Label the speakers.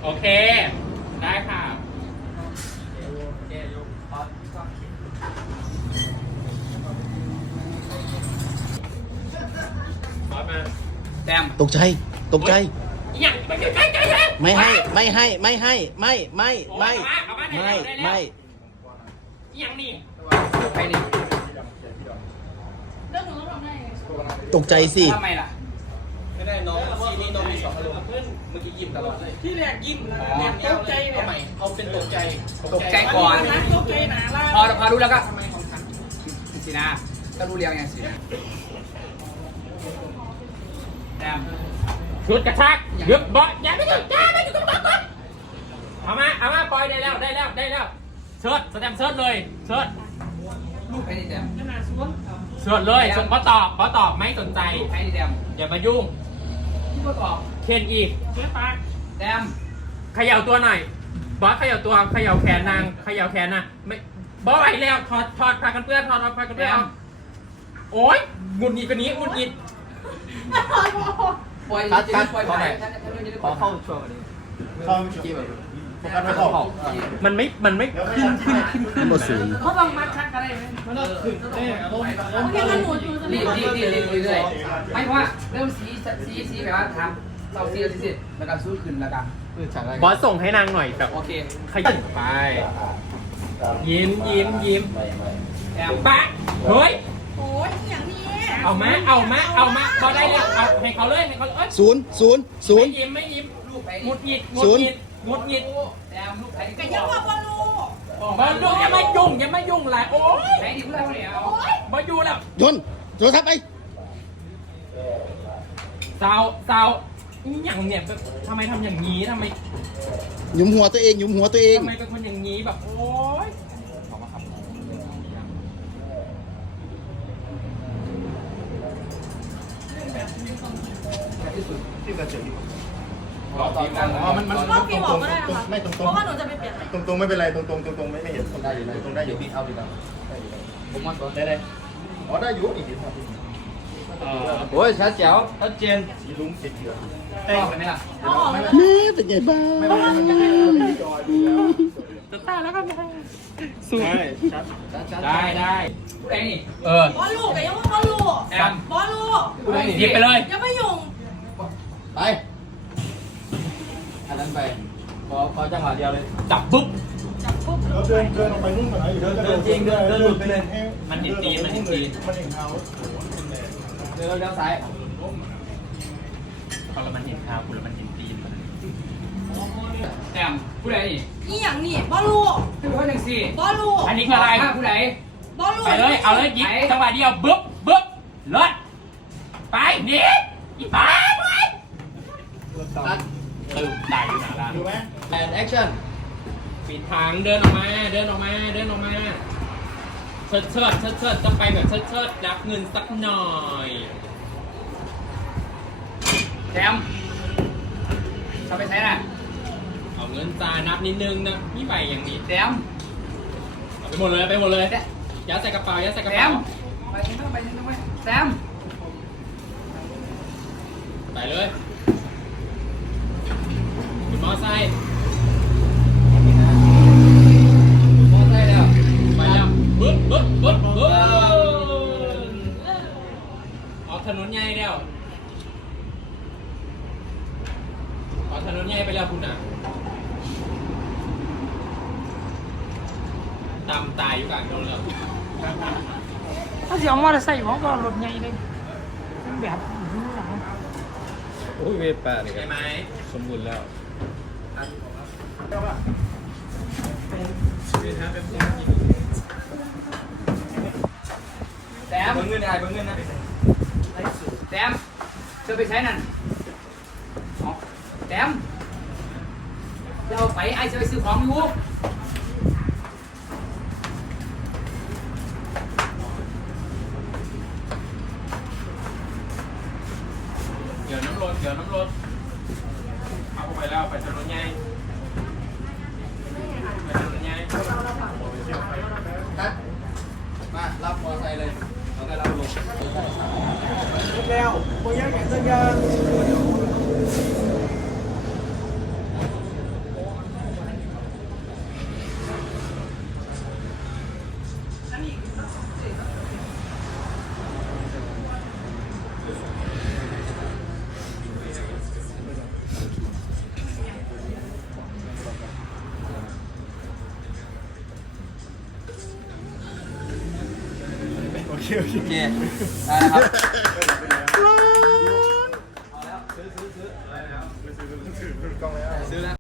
Speaker 1: โอเคได้ค่ะบอสมาแซม
Speaker 2: ตกใจ
Speaker 1: อย่าง
Speaker 2: ไม่ให้ไม่
Speaker 1: อย่างนี่
Speaker 3: ไปนี่
Speaker 2: ตกใจสิ
Speaker 3: ทำไมล่ะ
Speaker 4: ไม่ได้น้องซีนี่น้องมี2 อารมณ์เมื่อกี้ยิ้มตลอดเลยที่แรกยิ้มตกใจทำไมเขาเป็นตกใจ
Speaker 3: ก่อน
Speaker 4: ตกใจหนาล่า
Speaker 3: พอรู้แล้วก็สินะก็รู้เรียงไงสิแซม
Speaker 1: ชุดกระชากยึบบอสอย่าไม่ถึงกับบอสก่อนเอามาปล่อยได้แล้วเชิดสแตมเชิดเลยเชิด
Speaker 3: ลูกไปนี่แซม
Speaker 1: เชิดเลยขอตอบไม่สนใจ
Speaker 3: ไปนี่แซม
Speaker 1: อย่ามายุ่ง
Speaker 3: ที่ก็ตอบ
Speaker 1: เคนอีก
Speaker 3: แซม
Speaker 1: เขย่าตัวหน่อยบอสเขย่าตัวเขย่าแขนนางเขย่าแขนนะไม่บอสไหวแล้วถอดผ้ากันเปื้อนถอดผ้ากันเปื้อนโอ๊ยงุดหงิดกว่านี้งุดหงิด
Speaker 3: ปล่อยไป
Speaker 4: ขอเข้าช่วงนี้เข้ากี่แบบ
Speaker 1: มันไม่ขึ้น
Speaker 2: หมดสูง
Speaker 3: เขาต้องมาชักอะไรมันต้องขึ้นรีบเลยไม่เพราะว่าเริ่มสีแบบว่าทำเราสีแล้วก็สู้ขึ้นแล้วกัน
Speaker 1: บอสส่งให้นางหน่อยแบบ
Speaker 3: โอเค
Speaker 1: ขยันไปยิ้มแอบปะเฮ้ย
Speaker 5: โอ้ยอย่างนี้
Speaker 1: เอามาพอได้แล้วเอาให้เขาเลย
Speaker 2: ศูนย์
Speaker 1: ไม่ยิ้ม
Speaker 3: ลูกไป
Speaker 1: งุดหงิด
Speaker 3: แซมลูกไป
Speaker 5: กันยังว่าบอลลู
Speaker 1: บอลลูกอย่ามายุ่งเลยโอ๊ย
Speaker 3: ไหนดิพูดแล้วเนี่ย
Speaker 1: บอลอยู่แล้ว
Speaker 2: ยนโทรศัพท์ไป
Speaker 1: สาวอย่างเนี่ยทำไมทำอย่างนี้ทำไม
Speaker 2: หยุมหัวตัวเอง
Speaker 1: ทำไมเป็นคนอย่างนี้แบบโอ๊ย
Speaker 4: ที่กระเจิง
Speaker 5: มันพี่บอกก็ได้นะคะไม่ตรงเพราะว่าหนูจะไปเปลี่ยน
Speaker 4: ตรงไม่เป็นไรตรงไม่เห็นตรงได้อยู่ตรงได้อยู่พี่เอาดีกว่าผมว่าได้อ๋อได้อยู่อีกที
Speaker 3: โอ้ยชัดแจ๋วชัดเจน
Speaker 4: สีลุ้งสีเขียว
Speaker 3: ชอบไหมล่ะ
Speaker 2: แม่เป็นไงบ้าง
Speaker 1: จะตายแล้วก็ได้สวยได้
Speaker 3: ผู้ใดนี่
Speaker 5: บอลลูกันยังว่าบอลลูบอลลู
Speaker 1: หยิบไปเลย
Speaker 5: ยังไม่ยุ่ง
Speaker 3: ไปอันนั้นไปขอจังหวะเดียวเลย
Speaker 1: จับปุ๊บ
Speaker 4: แล้วเดินออกไปนู่นเหมือนอยู่เดินจริงเดินหลุดไปเลย
Speaker 1: มันเห็นตี
Speaker 4: มันเห็นเท้า
Speaker 3: เลี้ยวซ้าย
Speaker 1: พอแล้วมันเห็นเท้าคุณแล้วมันเห็นตีน
Speaker 3: แซมผู้ใดนี่
Speaker 5: นี่อย่างนี้บอลลู
Speaker 3: คือเขาจังสี่
Speaker 5: บอลลู
Speaker 1: อันนี้คืออะไร
Speaker 3: ผู้ใด
Speaker 5: บอลลู
Speaker 1: ไปเลยเอาเลยยิงจังหวะเดียวบึ๊บเลิศไปหนีอีป้าไปตื่นตายอยู่หนาร้าน
Speaker 3: แอนแอคชั่น
Speaker 1: ปิดทางเดินออกมาเชิดต้องไปแบบเชิดรับเงินสักหน่อย
Speaker 3: แซมเขาไปใช้น่ะ
Speaker 1: เอาเงินจานับนิดนึงนะนี่ใบอย่างนี้
Speaker 3: แซม
Speaker 1: ไปหมดเลยยัดใส่กระเป๋า
Speaker 3: แซมไปแซม
Speaker 1: ไปเลยคุณมอไซค์
Speaker 3: แล้ว
Speaker 1: ไปแล้วบึ๊บออกถนนใหญ่แล้วออกถนนใหญ่ไปแล้วคุณอ่ะตายอยู่กลางถนนแล้ว
Speaker 6: ถ้าเสียงมอเตอร์ไซค์ของก็รถใหญ่เลยแบบ
Speaker 4: โอ้ยเวทแปดเลย
Speaker 1: ใช่ไหม
Speaker 4: สมบูรณ์แล้ว
Speaker 3: แซมเงินนะแซมเธอไปใช้นั่นแซมเราไปไอ้จะไปซื้อของอยู่
Speaker 1: เดี๋ยวน้ำรถเอาไปแล้วไปถนนใหญ่
Speaker 3: มารับมอไซค์เลยเราก็รับลง
Speaker 4: แล้วโมยังแข่งสัญญาณ
Speaker 3: เคได้แล้วครับเอาแล้วซื้อซื้อแล้ว